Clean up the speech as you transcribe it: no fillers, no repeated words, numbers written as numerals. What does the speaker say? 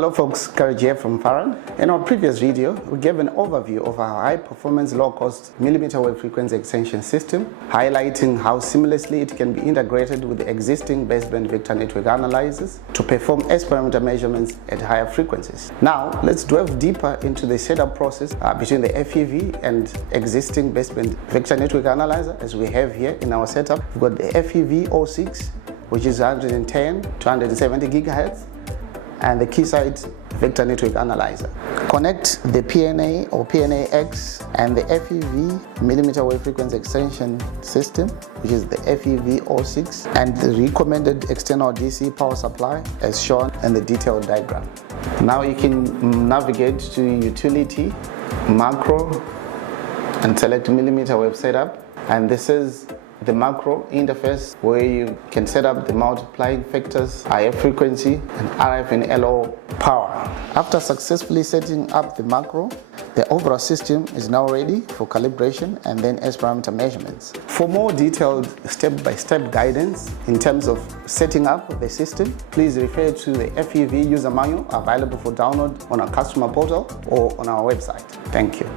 Hello folks, Courage here from Farran. In our previous video, we gave an overview of our high-performance, low-cost mmWave frequency extension system, highlighting how seamlessly it can be integrated with the existing baseband vector network analyzers to perform S-parameter measurements at higher frequencies. Now, let's delve deeper into the setup process between the FEV and existing baseband vector network analyzer, as we have here in our setup. We've got the FEV 06, which is 110 to 170 gigahertz. And the Keysight Vector Network Analyzer. Connect the PNA or PNA-X and the FEV mmWave frequency extension system, which is the FEV 06, and the recommended external DC power supply as shown in the detailed diagram. Now you can navigate to Utility, Macro, and select mmWave setup. And this is the macro interface where you can set up the multiplying factors, IF frequency, and RF and LO power. After successfully setting up the macro, the overall system is now ready for calibration and then S-parameter measurements. For more detailed step-by-step guidance in terms of setting up the system, please refer to the FEV user manual available for download on our customer portal or on our website. Thank you.